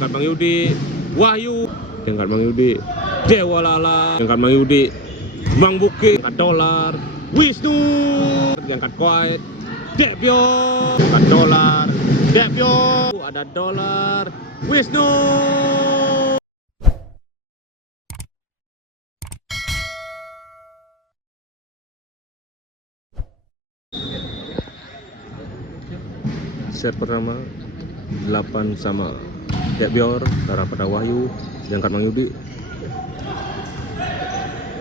diangkat Bang Yudi. Wahyu diangkat Bang Yudi. Dewa Lala diangkat Bang Yudi. Bang Bukit diangkat dolar. Wisnu diangkat Kuwait. Debyo diangkat dolar. Debyo ada dolar. Wisnu set pertama 8-sama. Debyor darah pada Wahyu diangkat Bang Yudi.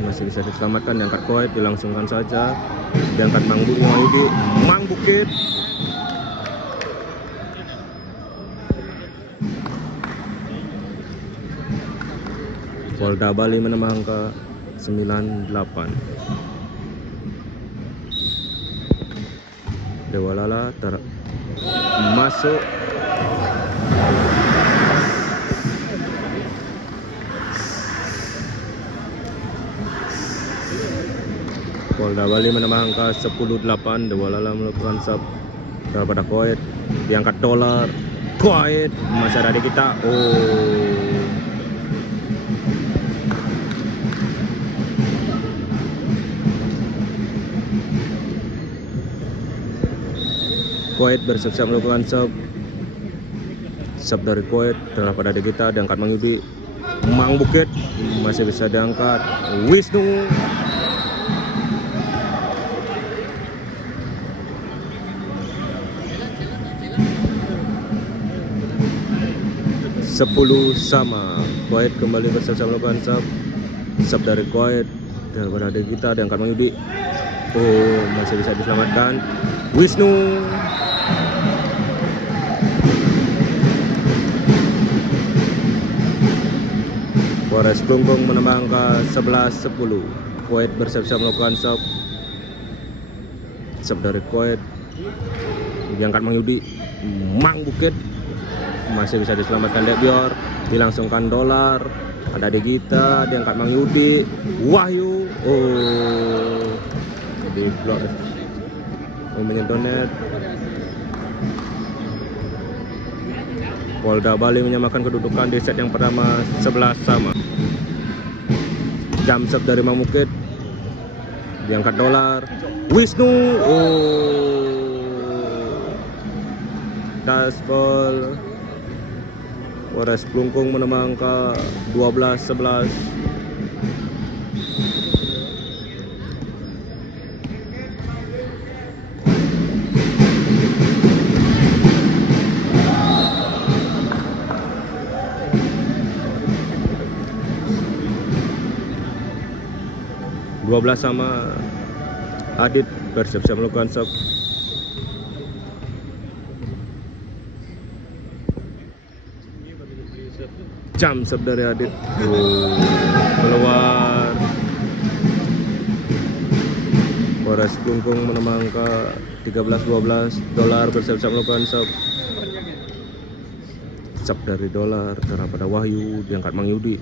Masih bisa diselamatkan, diangkat Kuwait, dilangsungkan saja. Diangkat Bang Yudi. Mang Bukit Polda Bali menambah angka 98. Dewa Lala masuk. Polda Bali menambah angka 10-8. Dewa Lala melakukan sub daripada Kuwait, diangkat dolar. Kuwait masih ada di kita. Kuwait bersiap-siap melakukan sub dari Kuwait daripada di kita, diangkat Bang Yudi. Mang Bukit masih bisa diangkat. Wisnu sepuluh sama. Kuwait kembali bersiap-siap melakukan sub dari Kuwait daripada di kita, diangkat Bang Yudi. Masih bisa diselamatkan. Wisnu Polres Klungkung menambah angka 11-10. Kuwait bersiap-siap melakukan sub dari Kuwait, diangkat Bang Yudi. Mang Bukit masih bisa diselamatkan. Debyor dilangsungkan dolar, ada di kita, diangkat Bang Yudi. Wahyu di blok menyentuh net. Polda Bali menyamakan kedudukan di set yang pertama 11-sama. Jam sub dari Mang Bukit, diangkat dolar. Wisnu Daspol. Polres Klungkung menambah angka 12-11. Sama Adit bersiap-siap melakukan sub. Jam sub dari Adit keluar. Polres Klungkung menambah angka 13-12. Dolar bersiap-siap melakukan sub dari dolar daripada Wahyu, diangkat Mang Yudi.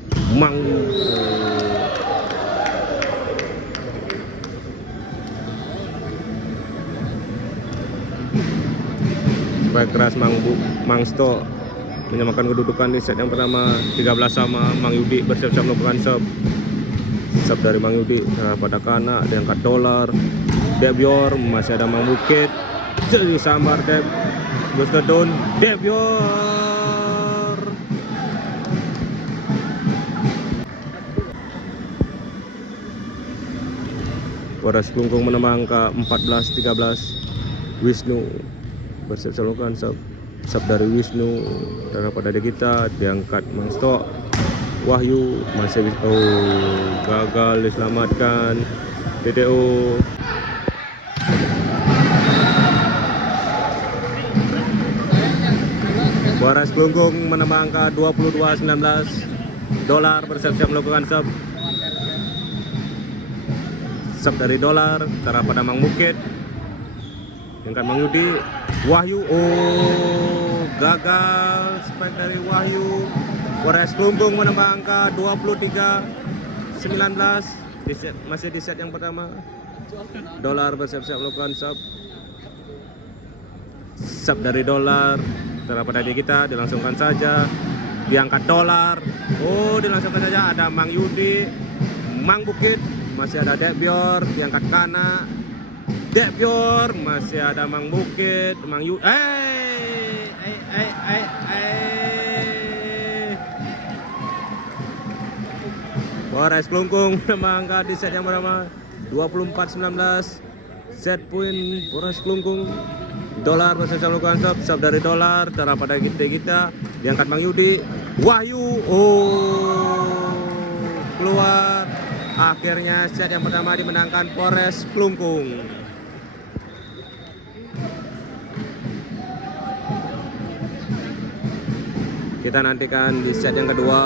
Baik keras Mang Sto menyamakan kedudukan di set yang pertama 13-sama. Mang Yudi bersiap-siap melakukan sub dari Mang Yudi daripada Kana, diangkat dolar. Debyor masih ada Mang Bukit, jadi sambar Gus Kedun. Debyor Polres Klungkung menambah angka 14-13. Wisnu bersiap-siap melakukan sub dari Wisnu daripada di kita, diangkat Mang Sto. Wahyu masih bisa, gagal diselamatkan. TTO Polres Klungkung menambah angka 22-19. Dolar bersiap-siap melakukan sub dari dolar daripada Mang Bukit, diangkat Mang Yudi. Wahyu gagal spek dari Wahyu. Polres Klungkung menambah angka 23-19. Masih di set yang pertama. Dolar bersiap-siap melakukan sub dari dolar daripada di kita, dilangsungkan saja. diangkat dolar. Oh, dilangsungkan saja ada Mang Yudi, Mang Bukit, masih ada Debior, diangkat Kana, Debior, masih ada Mang Bukit, Mang Yudi. Polres Klungkung menangkan di set yang pertama 24-19. Set point Polres Klungkung. Dolar bersama melakukan sub dari dolar. Cara pada kita diangkat Mang Yudi. Wahyu. Oh, keluar. Akhirnya set yang pertama dimenangkan Polres Klungkung. Kita nantikan di set yang kedua.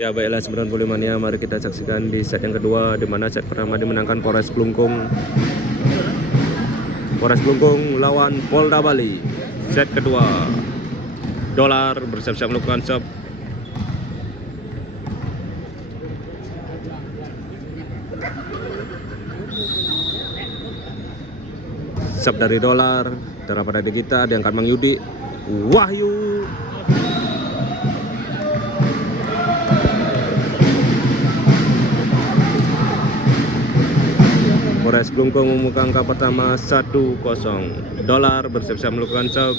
Ya baiklah 95 mania, mari kita saksikan di set yang kedua, di mana set pertama dimenangkan Polres Klungkung. Polres Klungkung lawan Polda Bali. Set kedua, dolar bersiap-siap melakukan sub. Sub dari dolar, daripada di kita diangkat Mang Yudi. Wahyu. Polres Klungkung membuka angka pertama 1-0. Dolar bersiap-siap melakukan sub.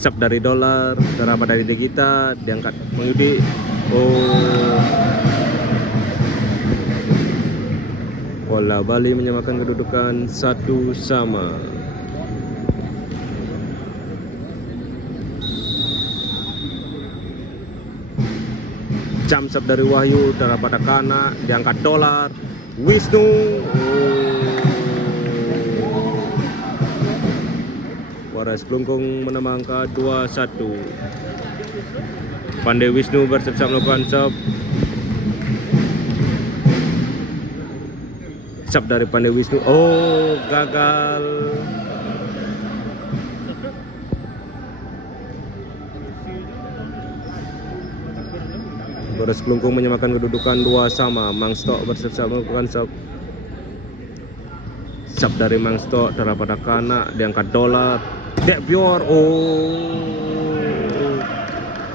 Sub dari dolar, daripada di kita diangkat Mang Yudi. Oh, Polda Bali menyamakan kedudukan 1-1. Jam sub dari Wahyu, daripada Kana diangkat dolar. Wisnu. Polres Klungkung menambah angka 2-1. Pandai Wisnu bersiap-siap melakukan sub. Sub dari Pandai Wisnu. Oh, gagal. Polres Klungkung menyamakan kedudukan 2-2. Mang Stok bersiap-siap melakukan sub. Sub dari Mang Stok, daripada Kana diangkat dolar. Debior. Oh,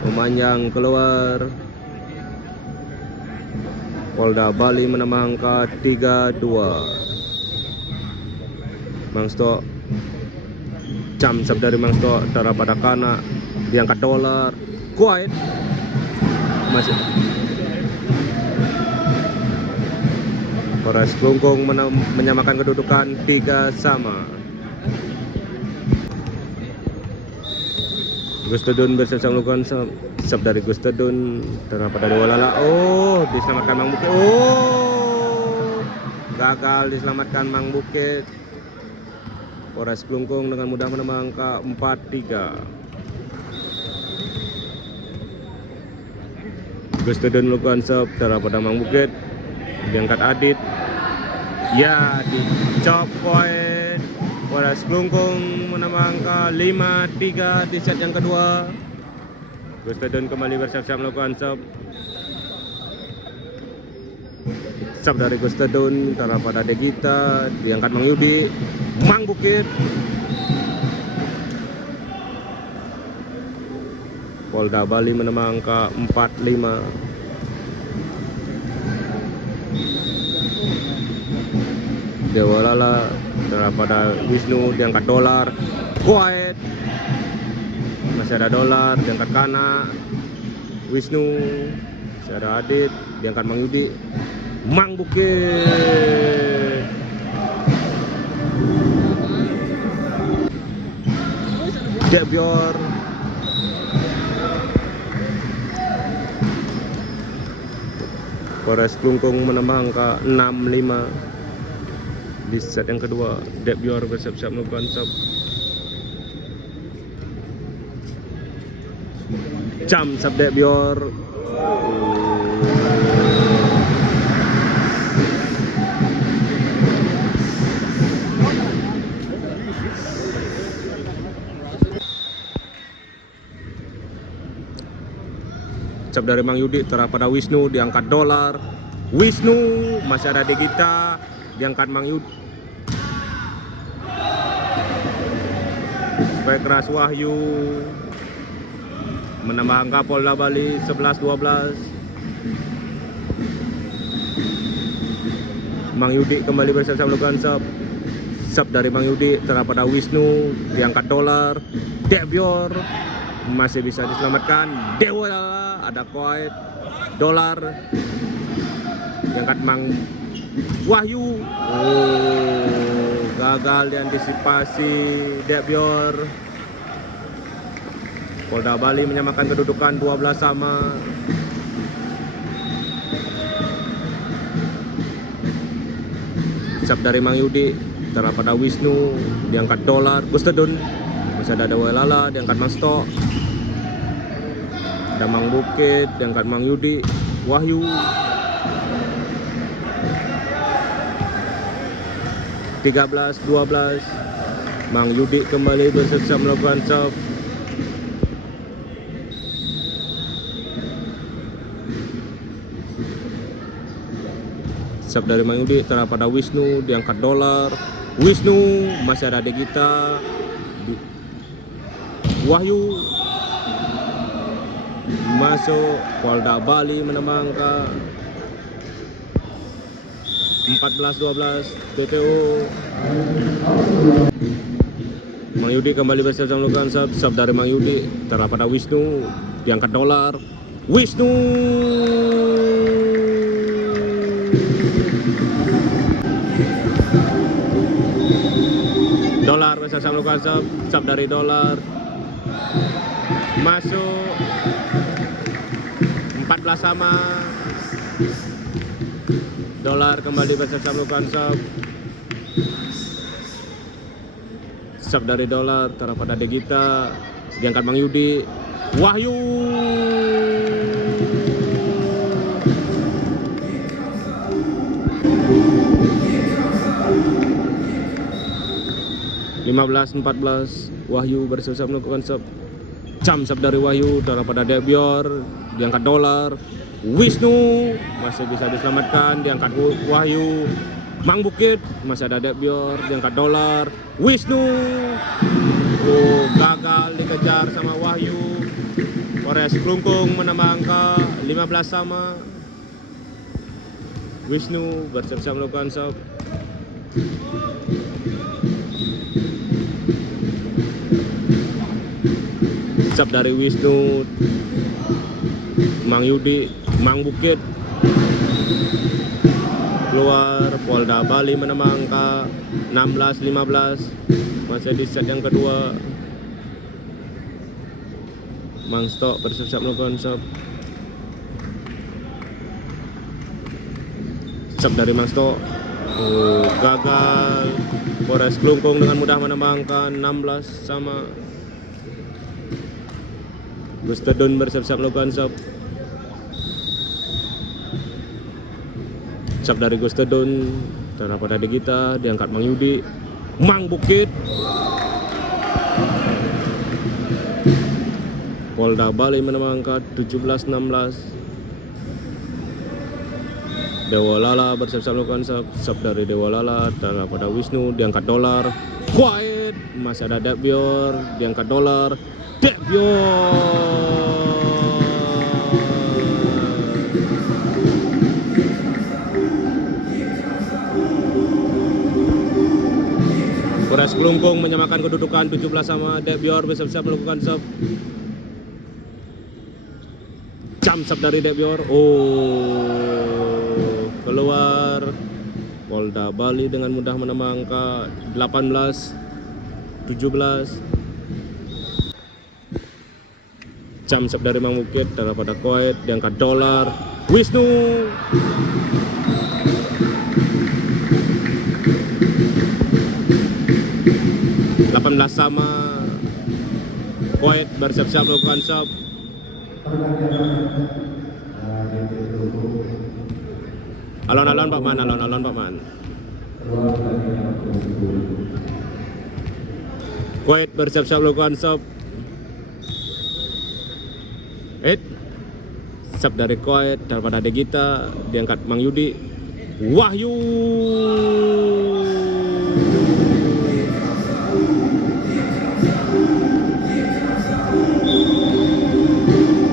memanjang keluar. Polda Bali menambah angka 3-2. Mang Stok. Jam sub dari Mang Stok, daripada Kana diangkat dolar. Kuat. Masih. Polres Klungkung menyamakan kedudukan 3-3. Gustodun bersiap-siap melakukan sub dari Gustodun, daripada Dewalala. Oh, diselamatkan Mang Bukit. Oh, gagal diselamatkan Mang Bukit. Polres Klungkung dengan mudah menambah angka 4-3. Gustodun melakukan sub, daripada Mang Bukit diangkat Adit. Ya, dicop poin. Polres Klungkung menambah angka 5-3 di set yang kedua. Gustodun kembali bersiap-siap melakukan sub. Sub dari Gustodun, daripada Degita diangkat Mang Yudi. Mang Bukit. Polda Bali menambah angka 4-5. Dewalala, daripada Wisnu diangkat dolar. Kuat. Masih ada dolar, diangkat Kana. Wisnu, masih ada Adit, diangkat Mang Yudi. Mang Bukit. Debior. Polres Klungkung menambah angka 6-5. Di set yang kedua, Debior bersiap-siap melakukan sub. Jam sub Debior. Sub dari Mang Yudi terarah pada Wisnu, diangkat dolar. Wisnu masih ada di kita, diangkat Mang Yudi. Supaya keras Wahyu menambah angka Polda Bali 11-12. Mang Yudi kembali bersiap-siap melakukan sub. Sub dari Mang Yudi terarah pada Wisnu, diangkat dolar. Debior masih bisa diselamatkan. Dewa ada koin dolar, diangkat Mang Wahyu. Gagal diantisipasi Debior. Polda Bali menyamakan kedudukan 12 sama. Sub dari Mang Yudi terarah pada Wisnu, diangkat dolar. Gustedun masih ada Dewa Lala, diangkat Mang Sto. Ada Mang Bukit, diangkat Mang Yudi. Wahyu 13-12. Mang Yudi kembali bersiap-siap melakukan sub. Sub dari Mang Yudi terarah pada Wisnu, diangkat dolar. Wisnu masih ada di kita. Wahyu masuk. Polda Bali menambah angka 14-12. PTO Mang Yudi kembali bersiap-siap melakukan sub. Sub dari Mang Yudi terarah pada Wisnu, diangkat dolar. Wisnu dolar bersiap-siap melakukan sub. Sub dari dolar masuk 14 sama. Dolar kembali bersiap-siap melakukan sub. Sub dari dolar terarah pada Degita, diangkat Mang Yudi. Wahyu 15-14. Wahyu bersiap-siap melakukan sub. Jam sub dari Wahyu terarah pada Debior, diangkat dolar. Wisnu masih bisa diselamatkan, diangkat Wahyu. Mang Bukit masih ada Debior, diangkat dolar. Wisnu gagal dikejar sama Wahyu. Polres Klungkung menambah angka 15 sama. Wisnu bersiap-siap melakukan sub. Sub dari Wisnu, Mang Yudi, Mang Bukit keluar. Polda Bali menambah angka 16-15. Masih di set yang kedua. Mang Sto bersiap-siap melakukan sub. Sub dari Mang Sto gagal. Polres Klungkung dengan mudah menambah angka 16 sama. Gustedun bersiap-siap melakukan sub. Sub dari Gustedun terarah pada Degita, diangkat Mang Yudi. Mang Bukit. Polda Bali menambah angka 17-16. Dewa Lala bersiap-siap melakukan sub. Sub dari Dewa Lala terarah pada Wisnu, diangkat dolar. Quiet masih ada Debior, diangkat dolar. Debior Polres Klungkung menyamakan kedudukan 17 sama. Debior bersiap-siap melakukan sub. Jam sub dari Debior. Keluar. Polda Bali dengan mudah menambah angka 18-17. Jam sub dari Mang Bukit terarah pada Koet, diangkat dolar. Wisnu 18 sama. Kuwait bersiap-siap melakukan sub. Alon-alon Pak Man, alon-alon Pak Man. Kuwait bersiap-siap melakukan sub. Sub dari Kuwait daripada Degita, diangkat Mang Yudi. Wahyu.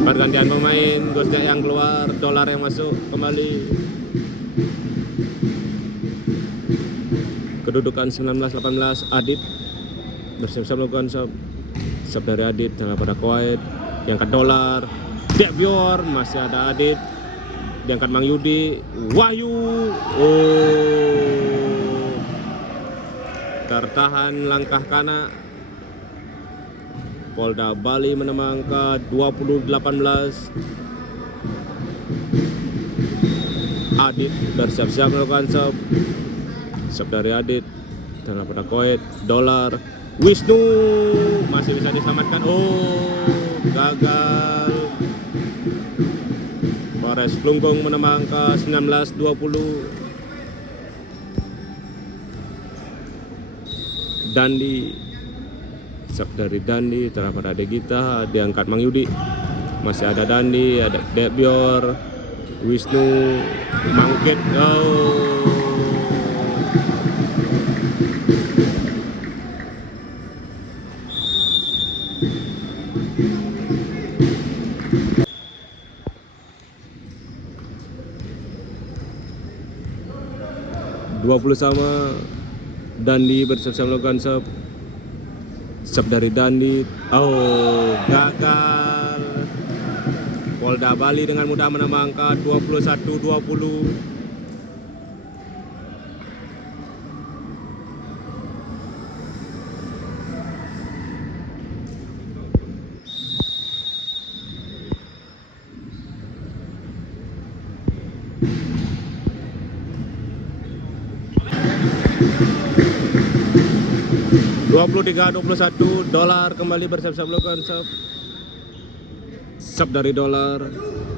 Pergantian pemain, Gosdek yang keluar, Dolar yang masuk kembali. Kedudukan 19-18, Adit bersiap-siap melakukan sub. Sub dari Adit daripada Kuwait, diangkat Dolar. Debior, masih ada Adit, diangkat Mang Yudi. Wahyu. Tertahan langkah kanak. Polda Bali menang ke 20-18. Adit bersiap-siap melakukan sub. Sub dari Adit daripada Kuwait. Dolar. Wisnu masih bisa diselamatkan. Gagal. Polres Klungkung menang ke 19-20. Dandi. Sub dari Dandi daripada Degita, diangkat Mang Yudi. Masih ada Dandi, ada Debior, Wisnu, Mangkit. 20 sama. Dandi bersiap-siap melakukan sub. Sub dari Dandi. Gagal. Polda Bali dengan mudah menambah angka 21-20. Dolar kembali bersiap-siap melakukan sub. Sub dari Dolar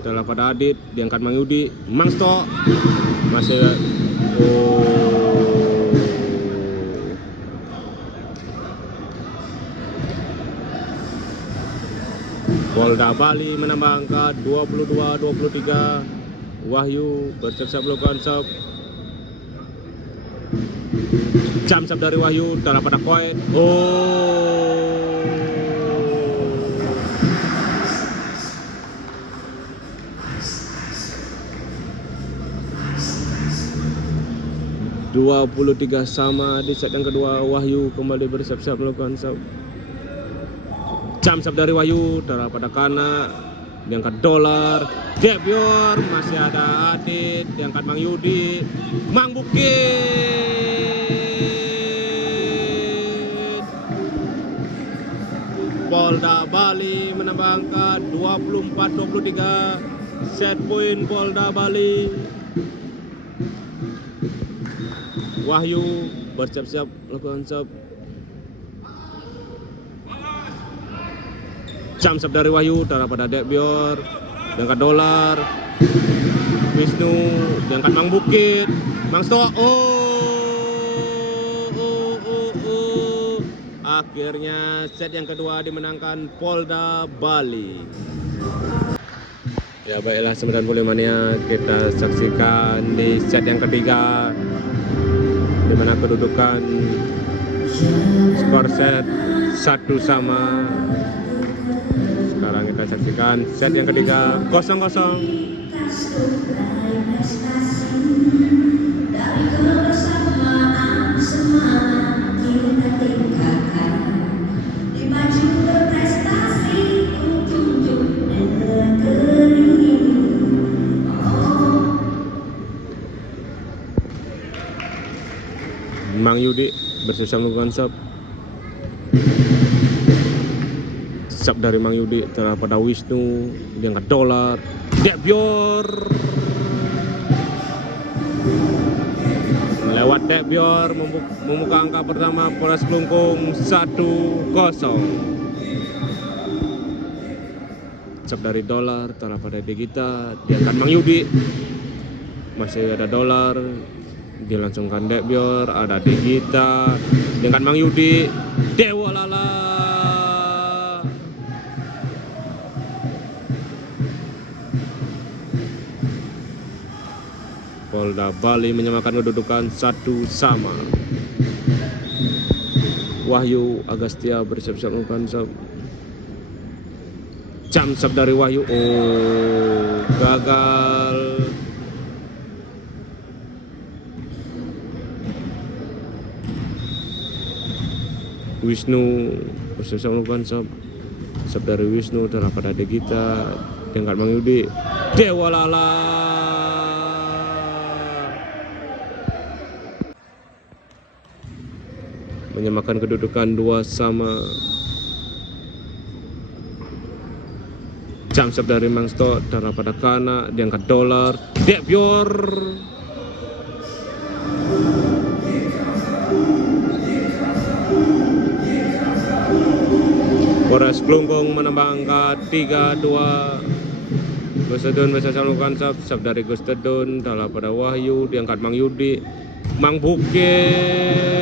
daripada Adit, diangkat Mang Yudi. Mangsto masih Polda Bali menambah angka 22-23. Wahyu bersiap-siap melakukan sub. Jam sub dari Wahyu daripada Kuwait. Dua 23 sama di set yang kedua. Wahyu kembali bersiap-siap melakukan sub. Jam sub dari Wahyu daripada Kana, diangkat Dolar. Debior, masih ada Adit, diangkat Mang Yudi. Mang Bukit. Polda Bali menambah angka 24-23. Set point Polda Bali. Wahyu bersiap-siap melakukan sub. Jam sub dari Wahyu daripada Debior, diangkat Dolar. Wisnu, diangkat Mang Bukit. Mang Sto. Akhirnya set yang kedua dimenangkan Polda Bali. Ya baiklah 95 mania, kita saksikan di set yang ketiga, di mana kedudukan skor set 1 sama. Sekarang kita saksikan set yang ketiga 0-0. Mang Yudi bersiap melakukan sub. Sub dari Mang Yudi daripada Wisnu, diangkat Dolar. Debior lewat Debior membuka angka pertama Polres Klungkung 1-0. Sub dari Dolar taruh pada Degita, diangkat Mang Yudi, masih ada Dolar, dilangsungkan Debior, ada Degita, diangkat Mang Yudi, Dewa Lala. Polda Bali menyamakan kedudukan 1-1. Wahyu Agastya bersiap-siap melakukan sub. Jam sub dari Wahyu, gagal. Wisnu bersiap-siap melakukan sub. Sub dari Wisnu terhadap pada Degita, diangkat Mang Yudi, Dewa Lala. Menyamakan kedudukan 2-2. Jam sub dari Mangsto darah pada Kana, diangkat Dolar, Debior. Polres Klungkung menambah angka 3-2. Gustedun bisa melakukan sub dari Gustedun darah pada Wahyu, diangkat Mang Yudi, Mang Bukit.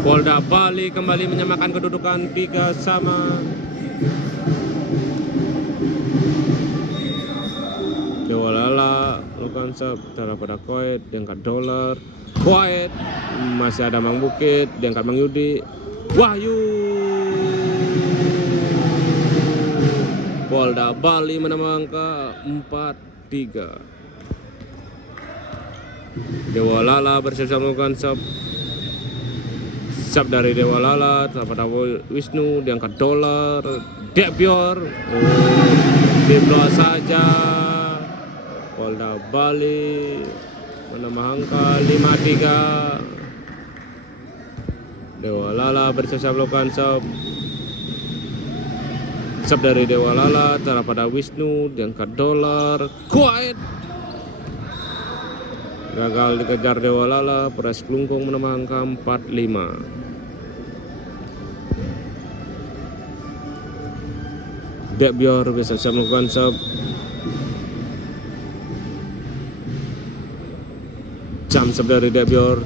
Polda Bali kembali menyamakan kedudukan 3-3. Dewa Lala melakukan sub darah pada Koet, diangkat Dolar, Koet, masih ada Mang Bukit, diangkat Mang Yudi, Wahyu. Polda Bali menambah angka 4-3. Dewa Lala bersiap melakukan sub dari Dewa Lala pada Wisnu, diangkat Dolar, Debior, diblow saja. Polda Bali menambah angka 5-3. Dewa Lala bersiap melakukan sub dari Dewa Lala terhadap pada Wisnu, diangkat Dolar, Kuat. Gagal dikejar Dewa Lala, Polres Klungkung menambah angka 4-5. Debior bisa melakukan sub. Jam sub dari Debior,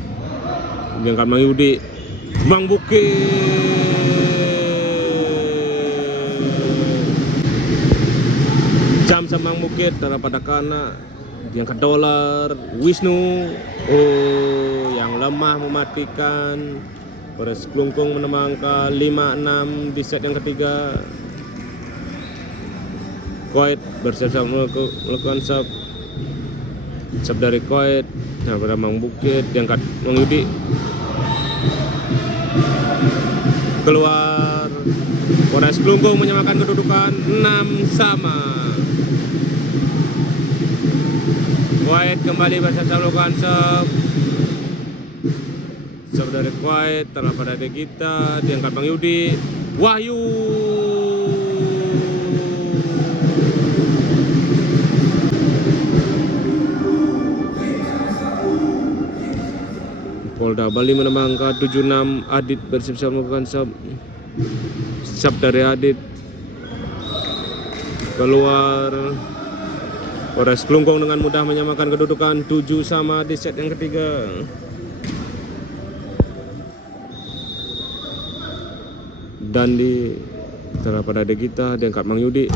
diangkat Mang Yudi, Mang Bukit. Jam sub Mang Bukit darah pada Kana, diangkat Dolar, Wisnu, yang lemah mematikan. Polres Klungkung menambah angka 5-6 di set yang ketiga. Koet bersiap melakukan sub dari Koet daripada Mang Bukit, diangkat Mang Yudi, keluar. Polres Klungkung menyamakan kedudukan 6-6. Koet kembali bersiap melakukan sub dari Koet terhadap pada Degita, diangkat Mang Yudi, Wahyu. Polda Bali menambah angka 7-6. Adit bersiap melakukan sub dari Adit, keluar. Polres Klungkung dengan mudah menyamakan kedudukan 7-7 di set yang ketiga. Dandi terhadap pada Degita, diangkat Mang Yudi,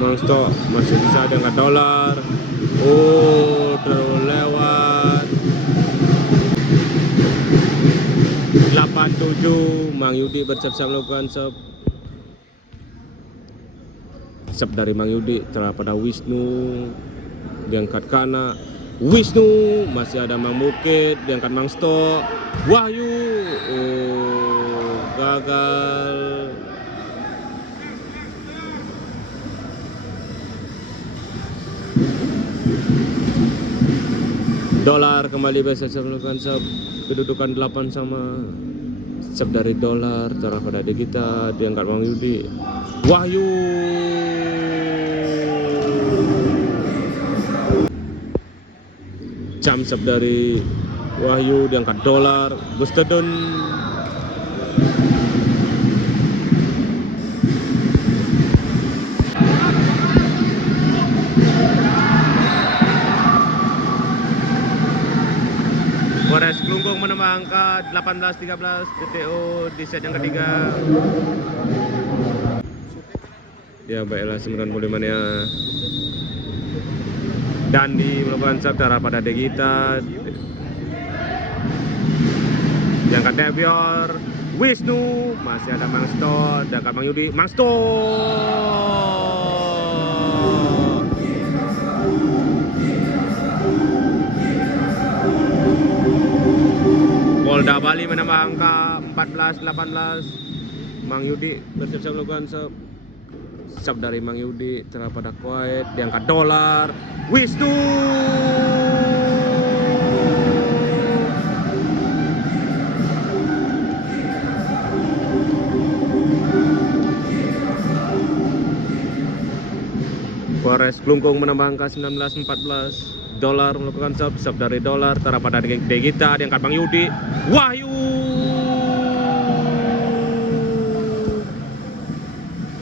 Mangsto masih bisa diangkat Dolar, terlewat. 8-7. Mang Yudi bersiap melakukan sub dari Mang Yudi terhadap pada Wisnu, diangkat Kana, Wisnu, masih ada Mang Bukit, diangkat Mangsto, Wahyu, gagal. Dolar kembali bersiap melakukan sub, kedudukan 8-8. Sub dari Dolar terhadap pada Degita, diangkat Mang Yudi, Wahyu. Jump shot dari Wahyu, diangkat dolar. Gustodon. Polres Klungkung menambah angka 18-13 PTO di set yang ketiga. Ya baiklah 95 nya. Dandi melakukan serve darah pada Degita. Diangkat Debior. Wisnu, masih ada Mangsto, dekat Mang Yudi. Mangsto. Polda Bali menambah angka 14-18. Mang Yudi bersiap-siap melakukan serve dari Mang Yudi terhadap Kuwait, diangkat dolar. Wisnu. Polres Klungkung menambah angka 19-14. Dolar melakukan serve dari dolar terhadap Degita, diangkat Mang Yudi. Wahyu.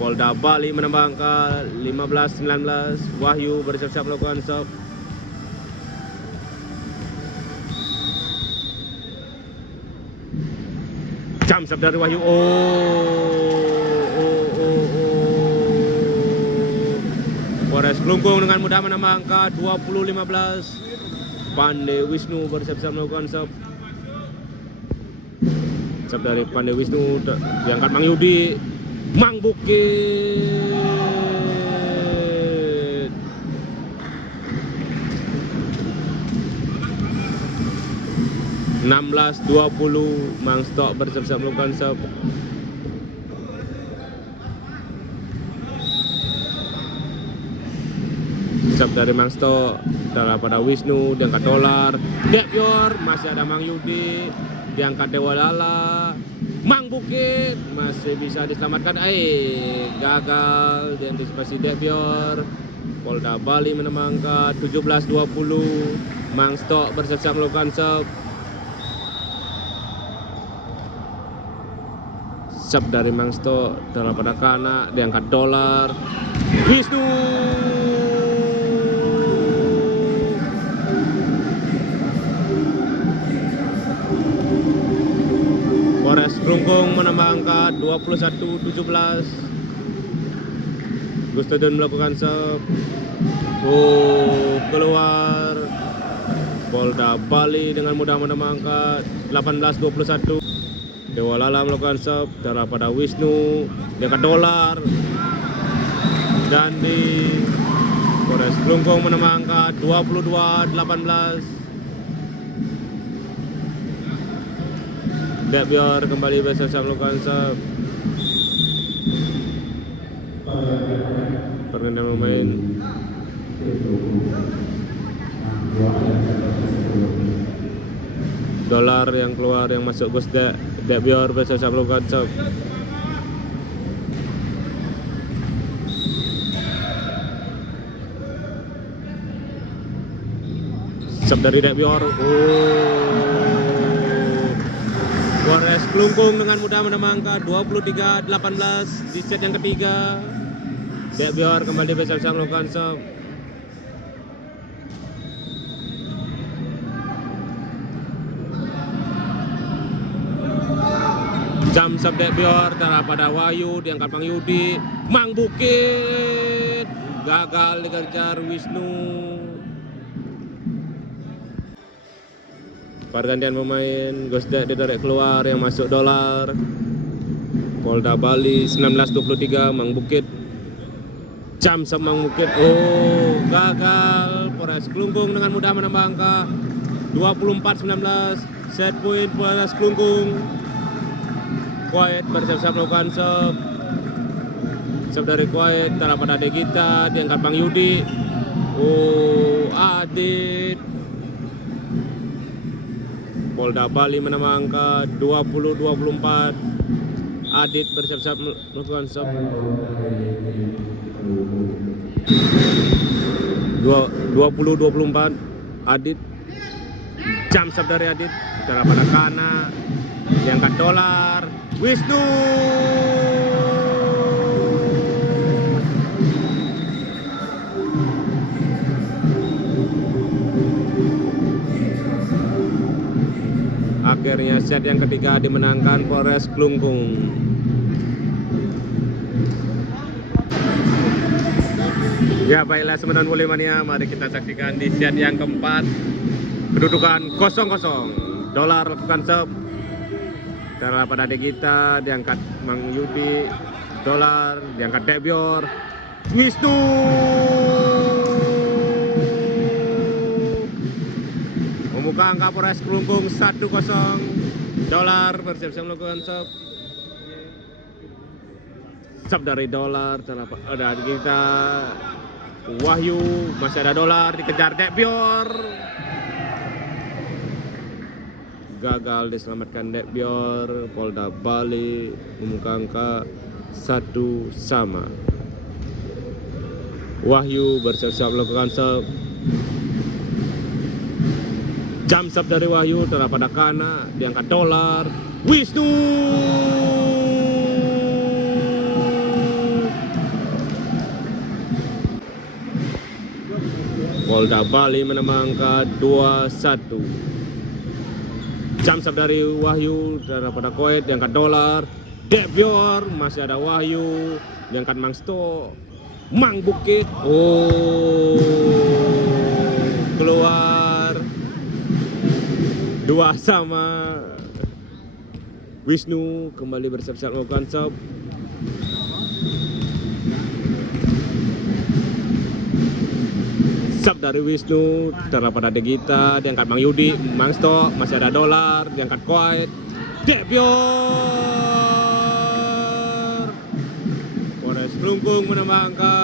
Polda Bali menambah angka 15-19. Wahyu bersiap-siap melakukan serve. Jump serve dari Wahyu. Polres Klungkung dengan mudah menambah angka 20-15. Pandey Wisnu bersiap-siap melakukan serve. Serve dari Pandey Wisnu diangkat Mang Yudi. Mang Bukit. (16-20) Mang Stok bersiap-siap melakukan serve. Serve dari Mang Stok darah pada Wisnu, diangkat dolar. Debior, masih ada Mang Yudi, diangkat Dewa Lala. Mang Bukit masih bisa diselamatkan. Gagal diantisipasi Debior. Polda Bali menambah angka 17-20. Mang Stok bersiap-siap melakukan serve. Serve dari Mang Stok darah pada Kana, diangkat dolar. Wisnu. Polres Klungkung menambah angka 21-17. Gustodon melakukan serve. Keluar. Polda Bali dengan mudah menambah angka 18-21. Dewa Lala melakukan serve darah pada Wisnu, diangkat dolar. Dan di Polres Klungkung menambah angka 22-18. Debior kembali bersiap-siap melakukan serve. Pergantian pemain. Dolar yang keluar, yang masuk Gusde. Debior bersiap-siap melakukan serve. Serve dari Debior. Polres Klungkung dengan mudah menambah angka 23-18 di set yang ketiga. Debior kembali bersiap-siap melakukan serve. Jump serve Debior darah pada Wahyu, diangkat Mang Yudi. Mang Bukit gagal dikejar Wisnu. Pergantian pemain, Gosdek ditarik keluar, yang masuk dolar. Polda Bali 19-23, Mang Bukit. Jump serve Mang Bukit. Gagal. Polres Klungkung dengan mudah menambah angka 24-19. Set point Polres Klungkung. Kuwait bersiap-siap melakukan serve. Serve dari Kuwait darah pada Degita, diangkat Mang Yudi. Adit. Polda Bali menambah angka 20-24. Adit bersiap-siap melakukan serve. 20-24 Adit. Jump shot dari Adit, cara pada Kana, diangkat dolar, Wisnu. Akhirnya set yang ketiga dimenangkan Polres Klungkung. Ya baiklah teman-teman Volley Mania, mari kita saksikan di set yang keempat. Kedudukan 0-0. Dolar lakukan serve. Cara pada Degita, diangkat Mang Yudi. Dolar, diangkat Debior. Wisnu. Membuka angka Polres Klungkung 1-0. Dolar bersiap-siap melakukan serve. Serve dari Dolar, ada Degita. Wahyu, masih ada Dolar, dikejar Debior. Gagal diselamatkan Debior. Polda Bali membuka angka 1-1. Wahyu bersiap-siap melakukan serve. Jump serve dari Wahyu terhadap pada Kana, diangkat Dolar. Wisnu. Polda Bali menambah angka 2-1. Jump serve dari Wahyu terhadap pada Koet, diangkat Dolar. Debior, masih ada Wahyu, diangkat Mangsto. Mang Bukit, keluar 2-2. Wisnu kembali bersiap-siap melakukan serve. Serve dari Wisnu terhadap pada Degita, diangkat Mang Yudi, Mangsto, masih ada Dolar, diangkat Koet. Debior. Polres Klungkung menambah angka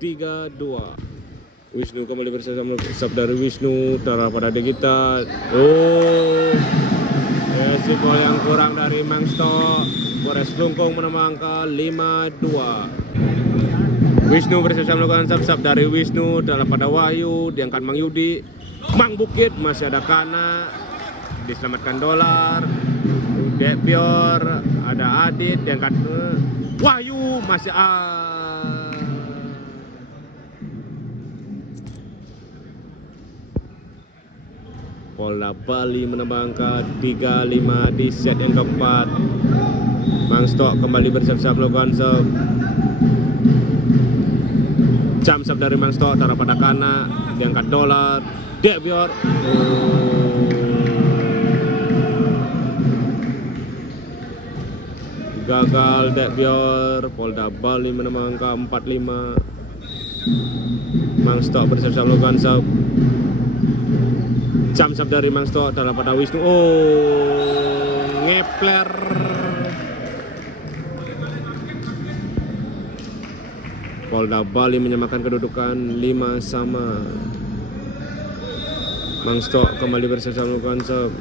3-2. Wisnu kembali bersama serve dari Wisnu terhadap pada Degita. Si gol yang kurang dari Mangsto. Polres Klungkung menambah angka 5-2. Wisnu bersiap melakukan serve dari Wisnu dalam pada Wahyu, diangkat Mang Yudi. Mang Bukit, masih ada Kana, diselamatkan Dolar. Debior, ada Adit, diangkat Wahyu, masih Polda Bali menambah angka 3-5 di set yang keempat. Mangsto kembali bersiap-siap melakukan serve. Jump serve dari Mangsto terhadap pada Kana, diangkat Dolar. Debior. Gagal Debior. Polda Bali menambah angka 4-5. Mangsto bersiap-siap melakukan serve. Jump serve dari Mangsto terhadap pada Wisnu. Ngepler. Polda Bali menyamakan kedudukan 5-5. Mangsto kembali bersiap melakukan serve.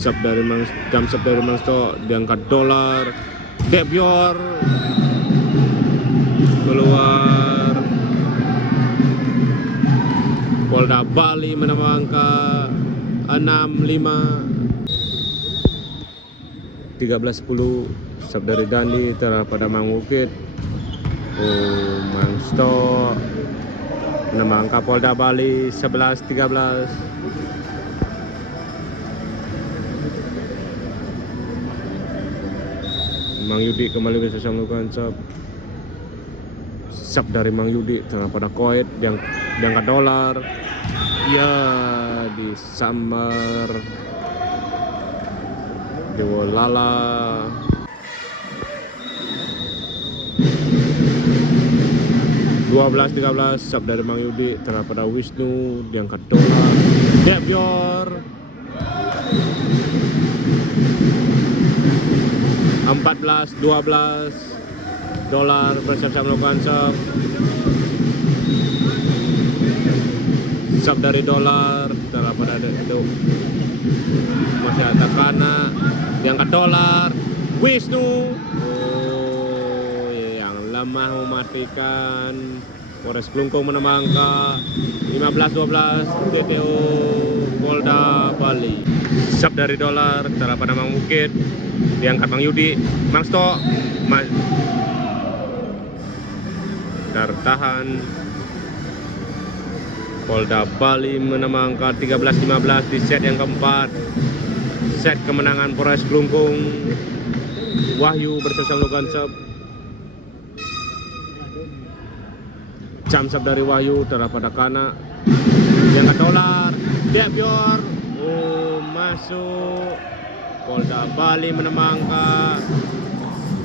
Jump serve dari Mangsto, diangkat Dolar. Debior keluar. Polda Bali menambah angka 6-5. 13-10. Serve dari Dandi terhadap pada Mang Bukit. Mangsto menambah angka Polda Bali 11-13. Mang Yudi kembali bersiap melakukan serve. Serve dari Mang Yudi terhadap pada Koet, diangkat Dolar. Ya, disambar Dewa Lala. 12-13. Serve dari Mang Yudi terhadap pada Wisnu, diangkat Dolar. Debior. 14-12. Dolar bersiap-siap melakukan serve. Serve dari Dolar terhadap pada itu. Masih ada Kana, diangkat Dolar. Wisnu. Yang lemah mematikan Polres Klungkung menambah angka 15-12 TTO Polda Bali. Sub dari dolar telah pada Mang Bukit diangkat Mang Yudi. Mang Sto tertahan. Polda Bali menambah angka 13-15 di set yang keempat. Set kemenangan Polres Klungkung. Wahyu bersama melakukan sub. Jam sub dari Wahyu telah pada Kana. Yang dolar. Debior. Oh, masuk. Polda Bali menambah angka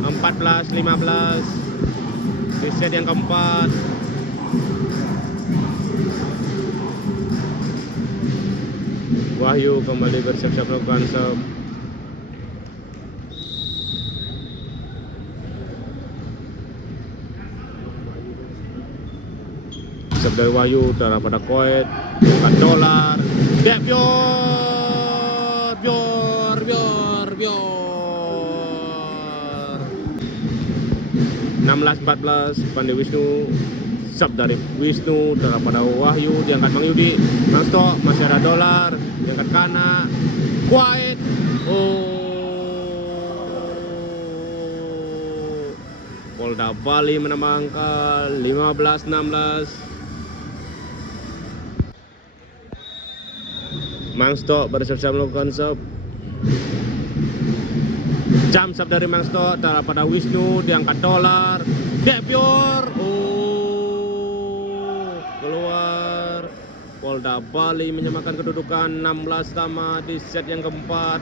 14-15 di set yang keempat. Wahyu kembali bersiap-siap melakukan sub. Sub dari Wahyu telah pada Koet. Angkat dolar. Bior. 16-14 Pandai Wisnu. Sub dari Wisnu telah pada Wahyu diangkat Mang Yudi. Mang Sto masih ada dolar diangkat Kana. Quiet. Polda Bali menambah angka 15-16. Mang Sto bersiap-siap melakukan sub. Jam sub dari Mang Sto telah pada Wisnu diangkat dolar. Debior. Keluar. Polda Bali menyamakan kedudukan 16 sama di set yang keempat.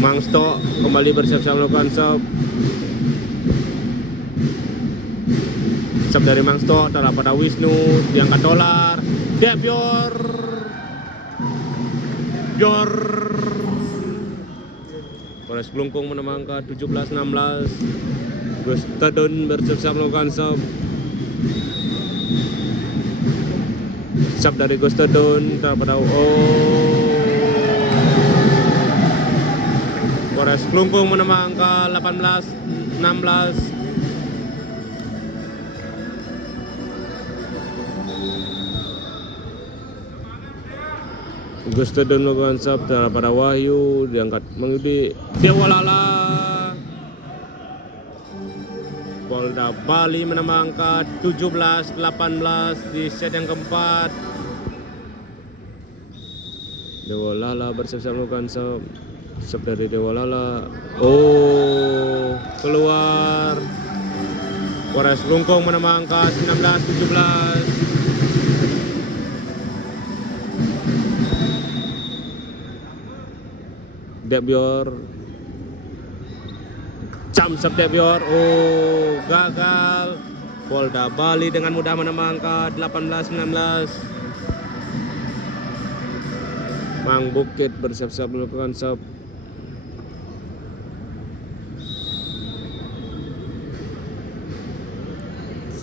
Mang Sto kembali bersiap-siap melakukan sub. Sub dari Mang Sto telah pada Wisnu diangkat dolar. Debior. Polres Klungkung menambah angka 17-16. Gustadon bersiap-siap melakukan sub. Sub dari Gustadon telah pada Polres Klungkung menambah angka 18-16. Gustadon melakukan sub telah pada Wahyu diangkat Mang Yudi. Dewalala. Polda Bali menambah angka 17-18 di set yang keempat. Dewalala bersiap-siap melakukan sub. Sub dari Dewalala. Keluar. Polres Klungkung menambah angka 19-17. Debior. Jam sub Debior. Gagal. Polda Bali dengan mudah menambah angka 18-19. Mang Bukit bersiap-siap melakukan sub.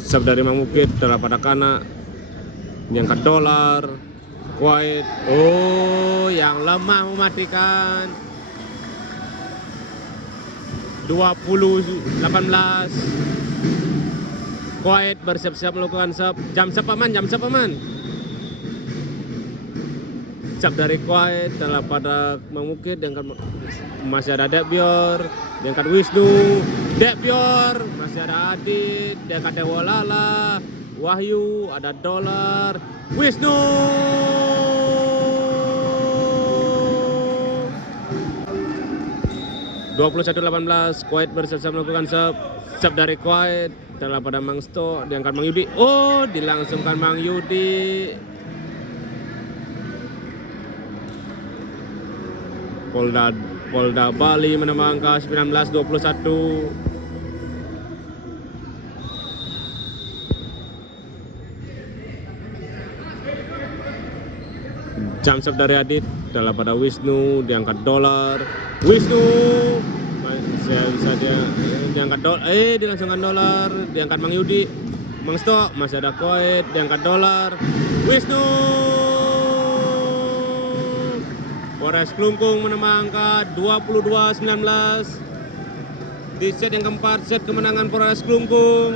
Sub dari Mang Bukit telah pada Kana. Diangkat dolar. Quiet. Yang lemah mematikan. 20-18. Quiet bersiap-siap melakukan sub. Jam sub aman. Sub dari Quiet telah pada Mang Bukit. Masih ada Debior. Diangkat Wisnu. Debior. Masih ada Adit. Diangkat Dewalala. Wahyu. Ada dolar. Wisnu. (21-18) Quiet bersiap-siap melakukan sub. Sub dari Quiet telah pada Mang Sto diangkat Mang Yudi. Dilangsungkan Mang Yudi. Polda Bali menambah angka 19-21. Jam sub dari Adit telah pada Wisnu diangkat dolar. Wisnu bisa dia diangkat dolar. Dilangsungkan dolar. Diangkat Mang Yudi. Mang Sto masih ada Koet. Diangkat dolar. Wisnu. Polres Klungkung menambah angka 22-19. di set yang keempat, set kemenangan Polres Klungkung.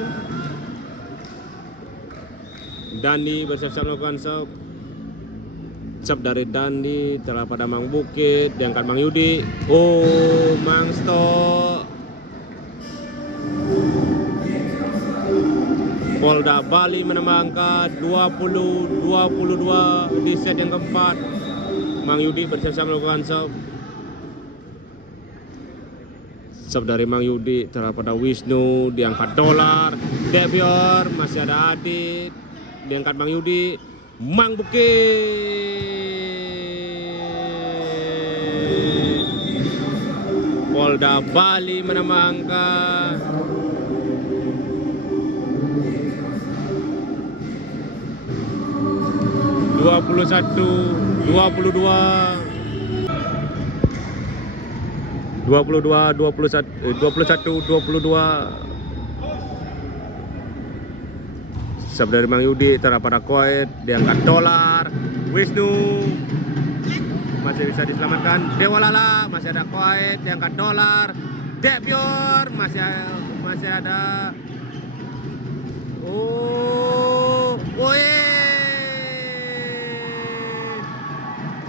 Dandi bersiap-siap melakukan serve dari Dandi telah pada Mang Bukit, diangkat Mang Yudi. Oh, Mang Sto. Polda Bali menambah angka 20-22 di set yang keempat. Mang Yudi bersiap-siap melakukan serve. Serve dari Mang Yudi telah pada Wisnu, diangkat Dolar. Debior, masih ada Adit, diangkat Mang Yudi. Mang Bukit. Polda Bali menambah angka 21-22. 21-22. Serve dari Mang Yudi terhadap pada Koet, diangkat Dolar. Wisnu masih bisa diselamatkan. Dewa Lala, masih ada Koet, diangkat Dolar. Debior masih ada. Oh, woi.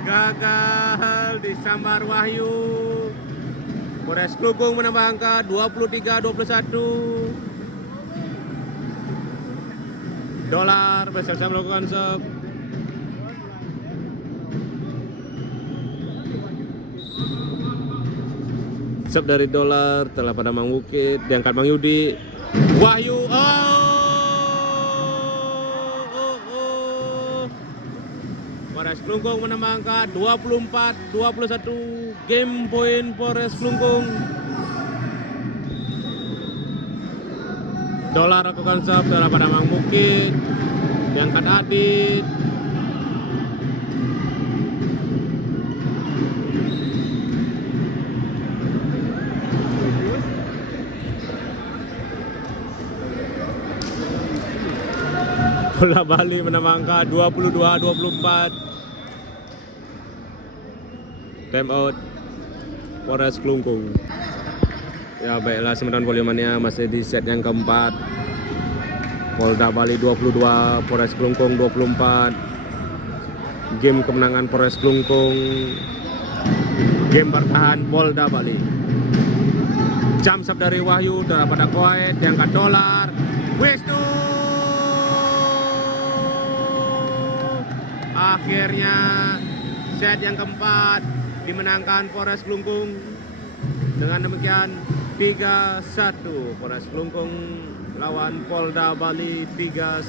Gagal disambar Wahyu. Polres Klungkung menambah angka 23-21. Dolar bersiap-siap melakukan serve. Serve dari Dolar telah pada Mang Bukit, diangkat Mang Yudi. Wahyu, Polres Klungkung menambah angka 24-21. Game point Polres Klungkung. Dolar lakukan serve telah pada Mang Bukit, diangkat Adit. Bola Bali menambah angka 22-24. Time out Polres Klungkung. Ya baiklah, sementara volumenya masih di set yang keempat. Polda Bali 22, Polres Klungkung 24. Game kemenangan Polres Klungkung. Game bertahan Polda Bali. Jam serve dari Wahyu pada Koet, diangkat Dolar. Wisnu. Akhirnya set yang keempat dimenangkan Polres Klungkung. Dengan demikian 3-1 Polres Klungkung lawan Polda Bali 3-1.